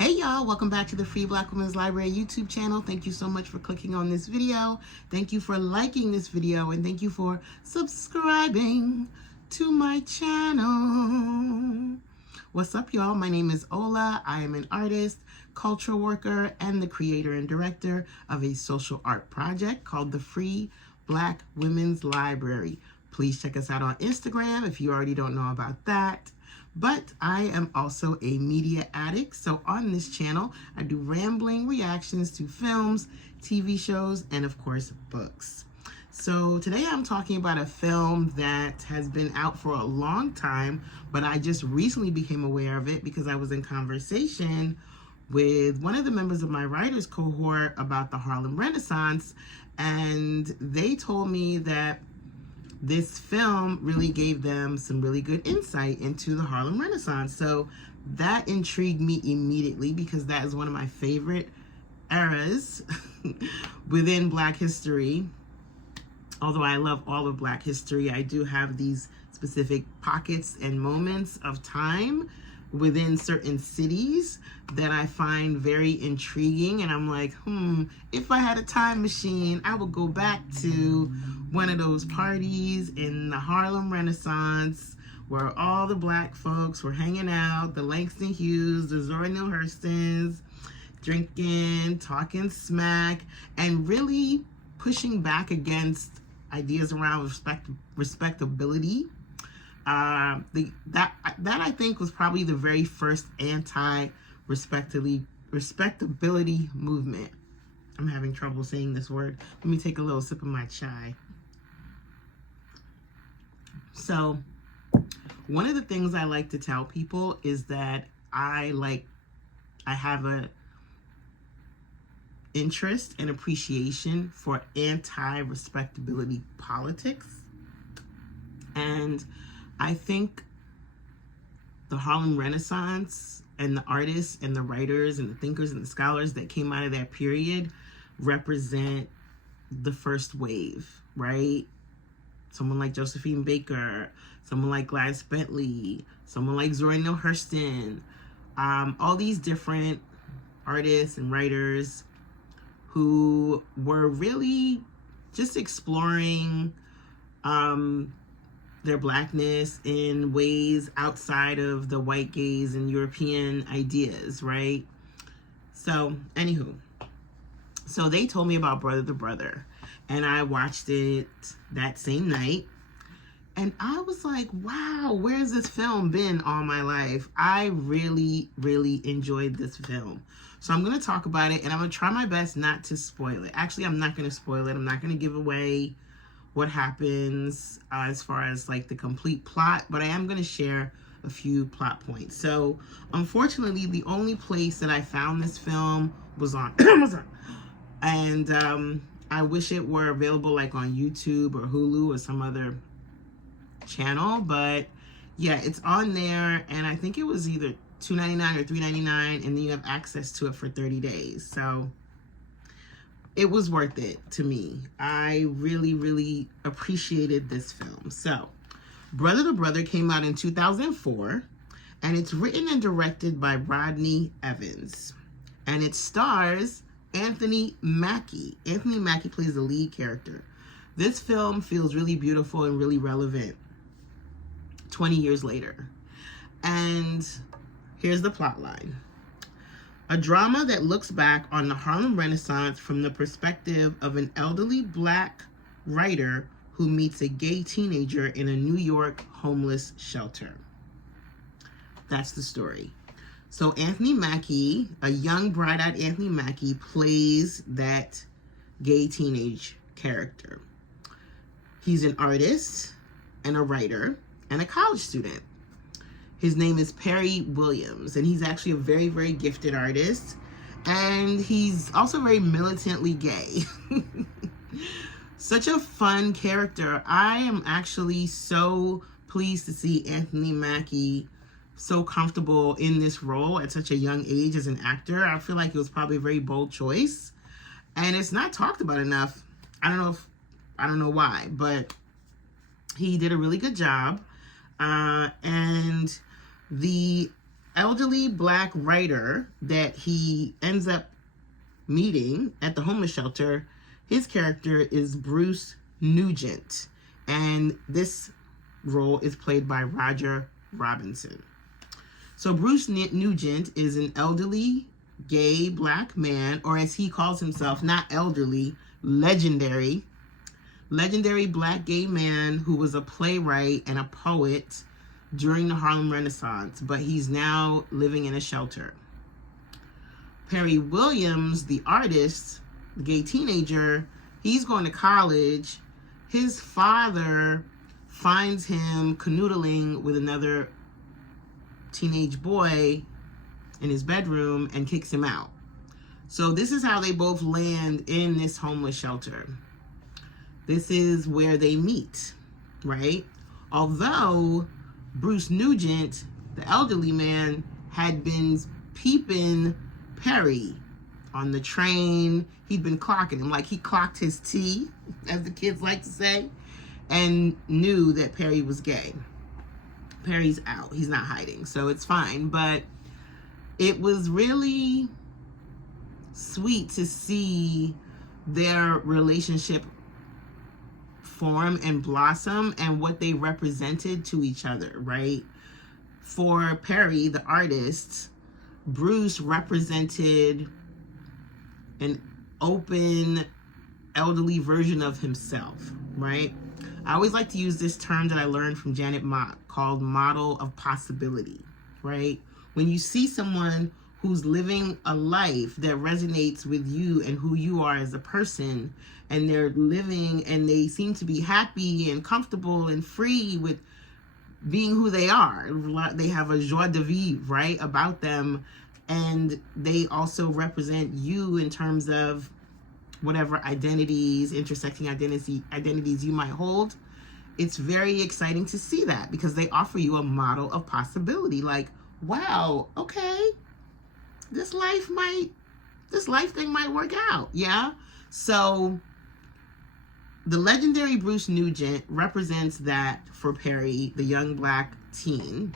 Hey y'all, welcome back to the Free Black Women's Library YouTube channel. Thank you so much for clicking on this video. Thank you for liking this video, and thank you for subscribing to my channel. What's up y'all? My name is Ola. I am an artist, cultural worker, and the creator and director of a social art project called the Free Black Women's Library. Please check us out on Instagram if you already don't know about that. But I am also a media addict, so on this channel, I do rambling reactions to films, TV shows, and of course, books. So today I'm talking about a film that has been out for a long time, but I just recently became aware of it because I was in conversation with one of the members of my writers cohort about the Harlem Renaissance, and they told me that this film really gave them some really good insight into the Harlem Renaissance. So that intrigued me immediately because that is one of my favorite eras within Black history. Although I love all of Black history, I do have these specific pockets and moments of time within certain cities that I find very intriguing, and I'm like, if I had a time machine, I would go back to one of those parties in the Harlem Renaissance where all the Black folks were hanging out, the Langston Hughes, the Zora Neale Hurstons, drinking, talking smack, and really pushing back against ideas around respectability. That I think was probably the very first respectability movement. I'm having trouble saying this word. Let me take a little sip of my chai. So, one of the things I like to tell people is that I have a interest and appreciation for anti-respectability politics. And I think the Harlem Renaissance and the artists and the writers and the thinkers and the scholars that came out of that period represent the first wave, right? Someone like Josephine Baker, someone like Gladys Bentley, someone like Zora Neale Hurston, all these different artists and writers who were really just exploring their Blackness in ways outside of the white gaze and European ideas, right? So, anywho, so they told me about Brother the Brother, and I watched it that same night, and I was like, wow, where's this film been all my life? I really, really enjoyed this film. So I'm going to talk about it, and I'm going to try my best not to spoil it. Actually, I'm not going to spoil it. I'm not going to give away what happens as far as like the complete plot, but I am going to share a few plot points. So unfortunately, the only place that I found this film was on Amazon, and I wish it were available like on YouTube or Hulu or some other channel, but yeah, it's on there, and I think it was either $2.99 or $3.99, and then you have access to it for 30 days. So it was worth it to me. I really, really appreciated this film. So, Brother the Brother came out in 2004, and it's written and directed by Rodney Evans, and it stars Anthony Mackie. Anthony Mackie plays the lead character. This film feels really beautiful and really relevant 20 years later. And here's the plot line. A drama that looks back on the Harlem Renaissance from the perspective of an elderly Black writer who meets a gay teenager in a New York homeless shelter. That's the story. So Anthony Mackie, a young bright-eyed Anthony Mackie, plays that gay teenage character. He's an artist and a writer and a college student. His name is Perry Williams, and he's actually a very, very gifted artist, and he's also very militantly gay. Such a fun character. I am actually so pleased to see Anthony Mackie so comfortable in this role at such a young age as an actor. I feel like it was probably a very bold choice, and it's not talked about enough. I don't know why, but he did a really good job, and the elderly black writer that he ends up meeting at the homeless shelter, his character is Bruce Nugent, and this role is played by Roger Robinson. So Bruce Nugent is an elderly gay black man, or as he calls himself, not elderly, legendary black gay man who was a playwright and a poet during the Harlem Renaissance, but he's now living in a shelter. Perry Williams, the artist, the gay teenager, he's going to college. His father finds him canoodling with another teenage boy in his bedroom and kicks him out. So this is how they both land in this homeless shelter. This is where they meet, right? Although Bruce Nugent, the elderly man, had been peeping Perry on the train. He'd been clocking him, like he clocked his T, as the kids like to say, and knew that Perry was gay. Perry's out. He's not hiding, so it's fine. But it was really sweet to see their relationship form and blossom and what they represented to each other, right? For Perry, the artist, Bruce represented an open, elderly version of himself, right? I always like to use this term that I learned from Janet Mock called model of possibility, right? When you see someone who's living a life that resonates with you and who you are as a person, and they're living and they seem to be happy and comfortable and free with being who they are. They have a joie de vivre, right, about them, and they also represent you in terms of whatever identities, intersecting identities you might hold. It's very exciting to see that because they offer you a model of possibility. Like, wow, okay, this life thing might work out, yeah? So the legendary Bruce Nugent represents that for Perry, the young black teen.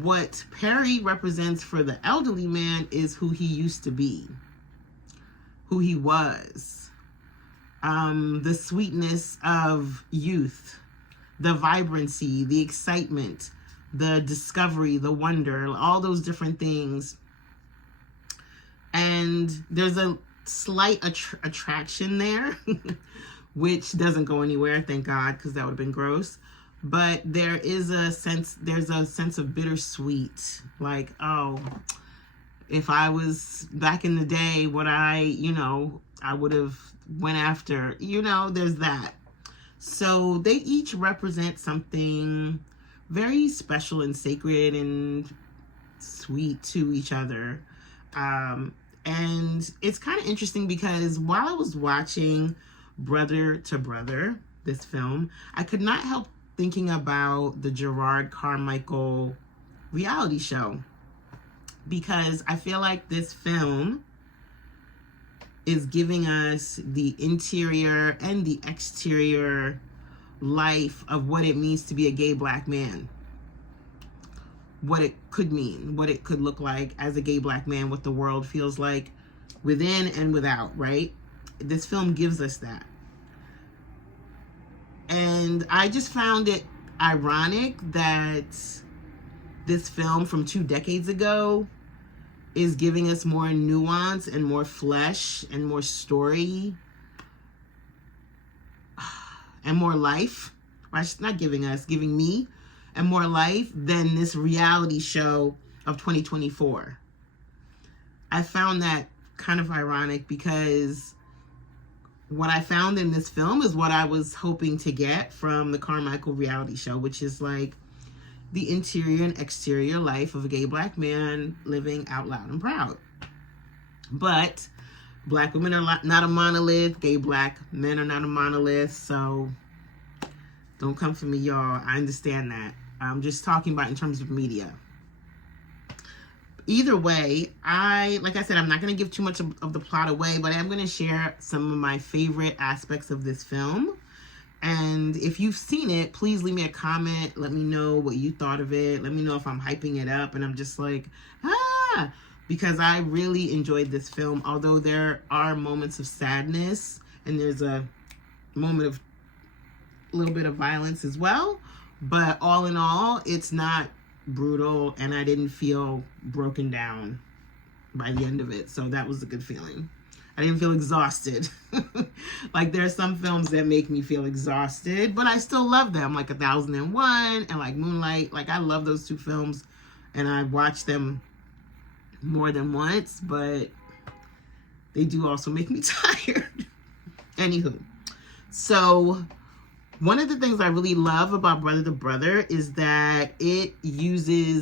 What Perry represents for the elderly man is who he used to be, who he was, the sweetness of youth, the vibrancy, the excitement, the discovery, the wonder, all those different things. And there's a slight attraction there, which doesn't go anywhere, thank God, because that would have been gross. But there's a sense of bittersweet, like, oh, if I was back in the day, I would have went after, there's that. So they each represent something very special and sacred and sweet to each other. And it's kind of interesting because while I was watching Brother to Brother, this film, I could not help thinking about the Gerard Carmichael reality show, because I feel like this film is giving us the interior and the exterior life of what it means to be a gay black man. What it could mean, what it could look like as a gay black man, what the world feels like within and without, right? This film gives us that. And I just found it ironic that this film from 2 decades ago is giving us more nuance and more flesh and more story and more life. Well, not giving us, giving me and more life than this reality show of 2024. I found that kind of ironic because what I found in this film is what I was hoping to get from the Carmichael reality show, which is like the interior and exterior life of a gay black man living out loud and proud. But black women are not a monolith. Gay black men are not a monolith. So don't come for me, y'all. I understand that. I'm just talking about in terms of media. Either way, like I said, I'm not going to give too much of the plot away, but I'm going to share some of my favorite aspects of this film. And if you've seen it, please leave me a comment. Let me know what you thought of it. Let me know if I'm hyping it up and I'm just like, because I really enjoyed this film. Although there are moments of sadness and there's a moment of a little bit of violence as well. But all in all, it's not brutal and I didn't feel broken down by the end of it. So that was a good feeling. I didn't feel exhausted. Like there are some films that make me feel exhausted, but I still love them, like 1001 and like Moonlight. Like I love those two films and I watched them more than once, but they do also make me tired. Anywho, so one of the things I really love about Brother to Brother is that it uses